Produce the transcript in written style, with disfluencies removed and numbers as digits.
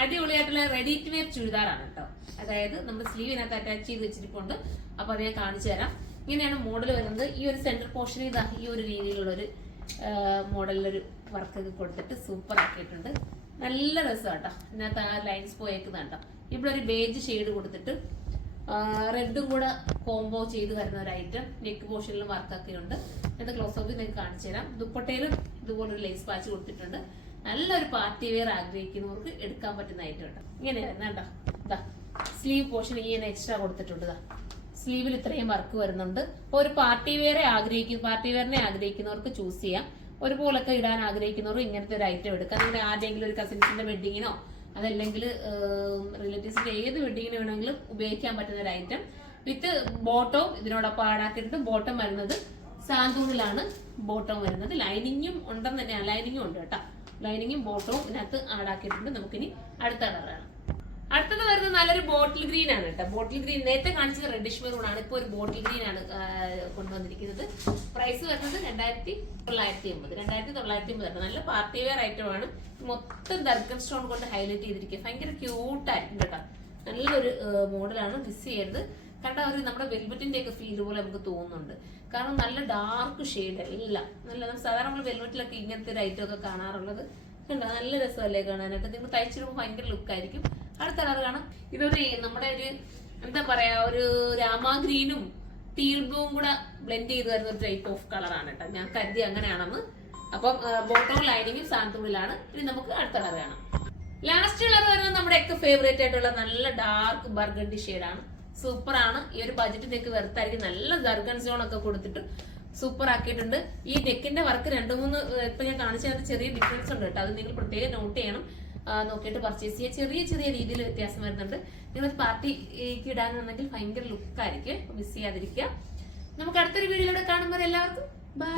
അടിപൊളിയായിട്ടുള്ള ready to wear ചുരിദാറാണ് കേട്ടോ. അതായത് നമ്മൾ സ്ലീവിനകത്ത് അറ്റാച്ച് ചെയ്ത് വെച്ചിരിപ്പുണ്ട്. അപ്പൊ അത് ഞാൻ കാണിച്ചു തരാം. ഇങ്ങനെയാണ് മോഡൽ വരുന്നത്. ഈ ഒരു സെന്റർ പോർഷനിൽ ഇതാ ഈ ഒരു രീതിയിലുള്ളൊരു മോഡലിലൊരു വർക്കൊക്കെ കൊടുത്തിട്ട് സൂപ്പർ ആക്കിയിട്ടുണ്ട്. നല്ല രസം കേട്ടോ. ഇതിനകത്ത് ആ ലൈൻസ് പോയേക്കുന്നുണ്ടോ. ഇവിടെ ഒരു ബേജ് ഷെയ്ഡ് കൊടുത്തിട്ട് റെഡും കൂടെ കോംബോ ചെയ്ത് വരുന്ന ഒരു ഐറ്റം. നെക്ക് പോർഷനിലും വർക്കൊക്കെ ഉണ്ട്. എന്നിട്ട് ക്ലോസ് ഓഫ് നിങ്ങൾക്ക് കാണിച്ചു തരാം. ദുപ്പട്ടയിലും ഇതുപോലൊരു ലേസ് പാച്ച് കൊടുത്തിട്ടുണ്ട്. നല്ലൊരു പാർട്ടി വെയർ ആഗ്രഹിക്കുന്നവർക്ക് എടുക്കാൻ പറ്റുന്ന ഐറ്റം കേട്ടോ. ഇങ്ങനെ വരുന്നുണ്ടോ. ഇതാ സ്ലീവ് പോർഷൻ ഇങ്ങനെ എക്സ്ട്രാ കൊടുത്തിട്ടുണ്ട്. സ്ലീവിൽ ഇത്രയും വർക്ക് വരുന്നുണ്ട്. അപ്പൊ ഒരു പാർട്ടി വെയറിനെ ആഗ്രഹിക്കുന്നവർക്ക് ചൂസ് ചെയ്യാം. ഒരുപോലൊക്കെ ഇടാൻ ആഗ്രഹിക്കുന്നവർ ഇങ്ങനത്തെ ഒരു ഐറ്റം എടുക്കാം. നിങ്ങളുടെ ആരുടെയെങ്കിലും ഒരു കസിൻസിന്റെ വെഡിങ്ങിനോ അതല്ലെങ്കിൽ റിലേറ്റീവ്സിന്റെ ഏത് വെഡിങ്ങിന് വേണമെങ്കിലും ഉപയോഗിക്കാൻ പറ്റുന്ന ഒരു ഐറ്റം. വിത്ത് ബോട്ടവും ഇതിനോടൊപ്പം ആടാക്കിയിട്ട് ബോട്ടം വരുന്നത് സാന്തൂണിലാണ് ബോട്ടം വരുന്നത്. ലൈനിങ്ങും ഉണ്ടെന്ന് തന്നെ, ലൈനിങ്ങും ഉണ്ട് കേട്ടോ. ലൈനിങ്ങും ബോട്ടവും ഇതിനകത്ത് ആടാക്കിയിട്ടുണ്ട്. നമുക്കിനി അടുത്ത കളറാണ്. അടുത്തത് വരുന്നത് നല്ലൊരു ബോട്ടിൽ ഗ്രീൻ ആണ് കേട്ടോ. ബോട്ടിൽ ഗ്രീൻ നേരത്തെ കാണിച്ചത് റെഡിഷ് മെറൂൺ ആണ്. ഇപ്പൊ ഒരു ബോട്ടിൽ ഗ്രീൻ ആണ് കൊണ്ടുവന്നിരിക്കുന്നത്. പ്രൈസ് വരുന്നത് 2980. നല്ല പാർട്ടി വെയർ ഐറ്റം ആണ്. മൊത്തം ദർഗൻ സ്റ്റോൺ കൊണ്ട് ഹൈലൈറ്റ് ചെയ്തിരിക്കുക. ഭയങ്കര ക്യൂട്ടായിരിക്കും കേട്ടോ. നല്ലൊരു മോഡലാണ്. മിസ് ചെയ്യരുത്. കണ്ട ഒരു നമ്മുടെ വെൽവെറ്റിന്റെ ഒക്കെ ഫീൽ പോലെ നമുക്ക് തോന്നുന്നുണ്ട്. കാരണം നല്ല ഡാർക്ക് ഷെയ്ഡ് ഇല്ല. നല്ല സാധാരണ നമ്മൾ വെൽവെറ്റിലൊക്കെ ഇങ്ങനത്തെ ഒരു ഐറ്റം ഒക്കെ കാണാറുള്ളത് കണ്ടോ. നല്ല രസമല്ലേ കാണാനായിട്ട്. നിങ്ങൾ തയ്ച്ചിടുമ്പോൾ ഭയങ്കര ലുക്കായിരിക്കും. അടുത്ത കളർ കാണാം. ഇതൊരു നമ്മുടെ ഒരു എന്താ പറയാ ഒരു രാമാ ഗ്രീനും ടീൽ ബ്ലൂവും കൂടെ ബ്ലെൻഡ് ചെയ്ത് വരുന്ന ഒരു ടൈപ്പ് ഓഫ് കളറാണ് കേട്ടോ. ഞാൻ കരുതി അങ്ങനെയാണെന്ന്. അപ്പം ബോട്ടവും ലൈനിങ്ങും സാന്തൂണിലാണ്. ഇനി നമുക്ക് അടുത്ത കളർ കാണാം. ലാസ്റ്റ് കളർ വരുന്നത് നമ്മുടെ ഒക്കെ ഫേവറേറ്റ് ആയിട്ടുള്ള നല്ല ഡാർക്ക് ബർഗണ്ടി ഷെയ്ഡാണ്. സൂപ്പർ ആണ്. ഈ ഒരു ബജറ്റിലേക്ക് വെറുത്തായിരിക്കും. നല്ല ദർഗൻ സോൺ ഒക്കെ കൊടുത്തിട്ട് സൂപ്പർ ആക്കിയിട്ടുണ്ട്. ഈ നെക്കിന്റെ വർക്ക് 2-3 ഇപ്പൊ ഞാൻ കാണിച്ചത് ചെറിയ ഡിഫറൻസ് ഉണ്ട് കേട്ടോ. അത് നിങ്ങൾ പ്രത്യേകം നോട്ട് ചെയ്യണം. നോക്കിയിട്ട് പർച്ചേസ് ചെയ്യുക. ചെറിയ ചെറിയ രീതിയിൽ വ്യത്യാസം വരുന്നുണ്ട്. നിങ്ങൾ പാർട്ടിക്ക് ഇടാനുണ്ടെങ്കിൽ ഭയങ്കര ലുക്കായിരിക്കും. മിസ് ചെയ്യാതിരിക്കുക. നമുക്ക് അടുത്തൊരു വീഡിയോയിലൂടെ കാണുമ്പോൾ എല്ലാവർക്കും ബൈ.